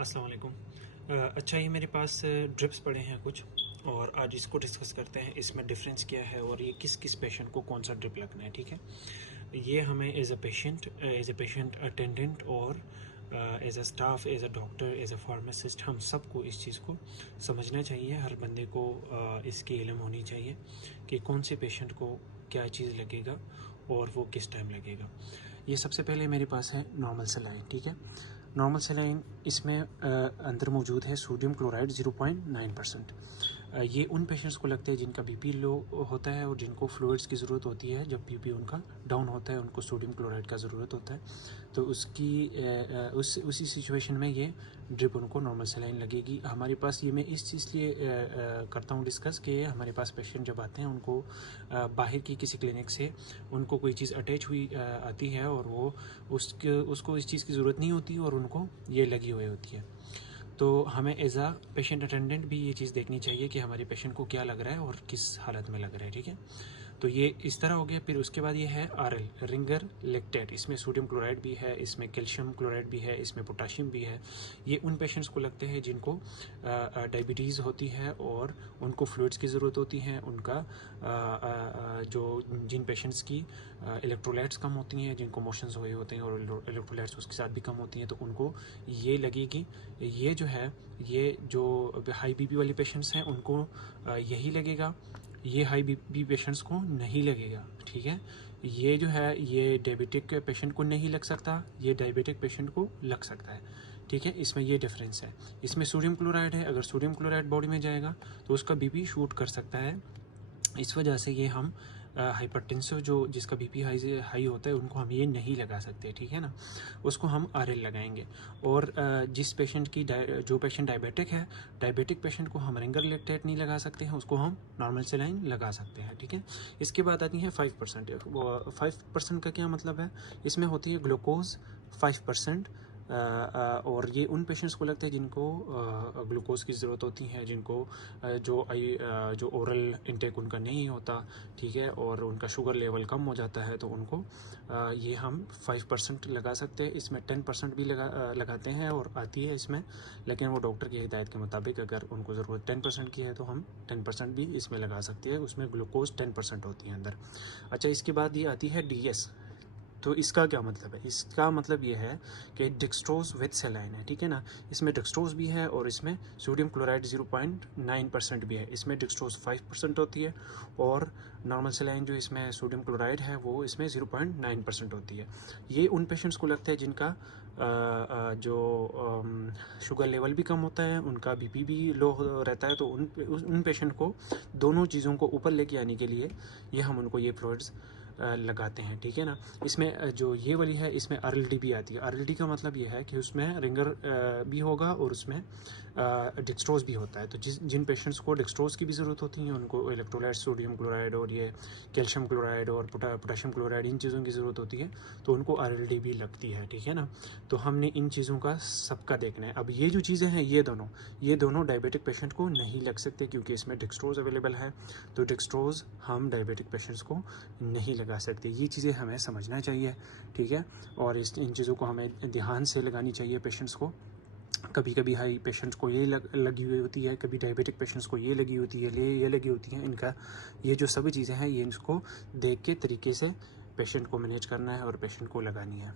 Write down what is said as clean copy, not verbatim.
अस्सलाम वालेकुम। अच्छा, ये मेरे पास ड्रिप्स पड़े हैं कुछ, और आज इसको डिस्कस करते हैं इसमें डिफरेंस क्या है और ये किस किस पेशेंट को कौन सा ड्रिप लगना है। ठीक है, ये हमें एज अ पेशेंट अटेंडेंट और as a staff, as a doctor, as a pharmacist, हम सबको इस चीज़ को समझना चाहिए। हर बंदे को इसकी इल्म होनी चाहिए कि कौन से पेशेंट को क्या चीज़ लगेगा और वो किस टाइम लगेगा। ये सबसे पहले मेरे पास है नॉर्मल सलाइन। ठीक है, नॉर्मल सलाइन इसमें अंदर मौजूद है सोडियम क्लोराइड 0.9%। ये उन पेशेंट्स को लगते हैं जिनका बीपी लो होता है और जिनको फ्लूइड्स की ज़रूरत होती है। जब बीपी उनका डाउन होता है उनको सोडियम क्लोराइड का ज़रूरत होता है, तो उसी सिचुएशन में ये ड्रिप उनको नॉर्मल सलाइन लगेगी। हमारे पास ये मैं इस चीज़ लिए करता हूँ डिस्कस कि हमारे पास पेशेंट जब आते हैं उनको बाहर की किसी क्लिनिक से उनको कोई चीज़ अटैच हुई आती है और वो उसको इस चीज़ की ज़रूरत नहीं होती और उनको ये लगी हुई होती है। तो हमें एज आ पेशेंट अटेंडेंट भी ये चीज़ देखनी चाहिए कि हमारे पेशेंट को क्या लग रहा है और किस हालत में लग रहा है। ठीक है, तो ये इस तरह हो गया। फिर उसके बाद ये है आरएल, रिंगर लेक्टेट। इसमें सोडियम क्लोराइड भी है, इसमें कैल्शियम क्लोराइड भी है, इसमें पोटाशियम भी है। ये उन पेशेंट्स को लगते हैं जिनको डायबिटीज़ होती है और उनको फ्लूइड्स की ज़रूरत होती है। उनका जो जिन पेशेंट्स की इलेक्ट्रोलाइट्स कम होती हैं, जिनको मोशंस हुए होते हैं और इलेक्ट्रोलाइट्स उसके साथ भी कम होती हैं, तो उनको ये लगेगी। ये जो है, ये जो हाई बीपी वाले पेशेंट्स हैं उनको यही लगेगा। ये हाई बीपी पेशेंट्स को नहीं लगेगा। ठीक है, ये जो है ये डायबिटिक पेशेंट को नहीं लग सकता, ये डायबिटिक पेशेंट को लग सकता है। ठीक है, इसमें ये डिफरेंस है। इसमें सोडियम क्लोराइड है, अगर सोडियम क्लोराइड बॉडी में जाएगा तो उसका बीपी शूट कर सकता है। इस वजह से ये हम हाइपरटेंसिव जो जिसका बीपी हाई होता है उनको हम ये नहीं लगा सकते। ठीक है ना, उसको हम आरएल लगाएंगे। और जिस पेशेंट की जो पेशेंट डायबिटिक है, डायबिटिक पेशेंट को हम रिंगर लेक्टेट नहीं लगा सकते हैं, उसको हम नॉर्मल सलाइन लगा सकते हैं। ठीक है, इसके बाद आती है 5%। 5% का क्या मतलब है? इसमें होती है ग्लूकोज 5%। और ये उन पेशेंट्स को लगता है जिनको ग्लूकोज की ज़रूरत होती है, जिनको जो ओरल इंटेक उनका नहीं होता। ठीक है, और उनका शुगर लेवल कम हो जाता है, तो उनको ये हम 5% लगा सकते हैं। इसमें 10% भी लगाते हैं और आती है इसमें, लेकिन वो डॉक्टर की हिदायत के मुताबिक अगर उनको ज़रूरत 10% की है तो हम 10% भी इसमें लगा सकते हैं। उसमें ग्लूकोज 10% होती है अंदर। अच्छा, इसके बाद ये आती है डीएस। तो इसका क्या मतलब है? इसका मतलब ये है कि डेक्सट्रोज विद सेलाइन है। ठीक है ना, इसमें डेक्सट्रोज भी है और इसमें सोडियम क्लोराइड 0.9% भी है। इसमें डेक्सट्रोज 5% होती है और नॉर्मल सेलाइन जो इसमें सोडियम क्लोराइड है वो इसमें 0.9% होती है। ये उन पेशेंट्स को लगता है जिनका जो शुगर लेवल भी कम होता है, उनका बीपी भी लो रहता है, तो उन पेशेंट को दोनों चीज़ों को ऊपर लेके आने के लिए ये हम उनको ये फ्लूइड्स लगाते हैं। ठीक है ना, इसमें जो ये वाली है इसमें आरएलडी भी आती है। आरएलडी का मतलब ये है कि उसमें रिंगर भी होगा और उसमें डेक्सट्रोज भी होता है। तो जिन पेशेंट्स को डेक्सट्रोज की भी ज़रूरत होती है, उनको इलेक्ट्रोलाइट सोडियम क्लोराइड और ये कैल्शियम क्लोराइड और पोटाशियम क्लोराइड, इन चीज़ों की ज़रूरत होती है, तो उनको आरएलडी भी लगती है। ठीक है ना, तो हमने इन चीज़ों का सबका देखना है। अब ये जो चीज़ें हैं ये दोनों डायबिटिक पेशेंट को नहीं लग सकते क्योंकि इसमें डेक्सट्रोज अवेलेबल है। तो डेक्सट्रोज हम डायबिटिक पेशेंट्स को नहीं लगा सकते। ये चीज़ें हमें समझना चाहिए। ठीक है, और इन चीज़ों को हमें ध्यान से लगानी चाहिए पेशेंट्स को। कभी कभी हाई पेशेंट्स को ये लगी हुई होती है, कभी डायबिटिक पेशेंट्स को ये लगी होती है, ये लगी होती है। इनका ये जो सभी चीज़ें हैं ये इसको देख के तरीके से पेशेंट को मैनेज करना है और पेशेंट को लगानी है।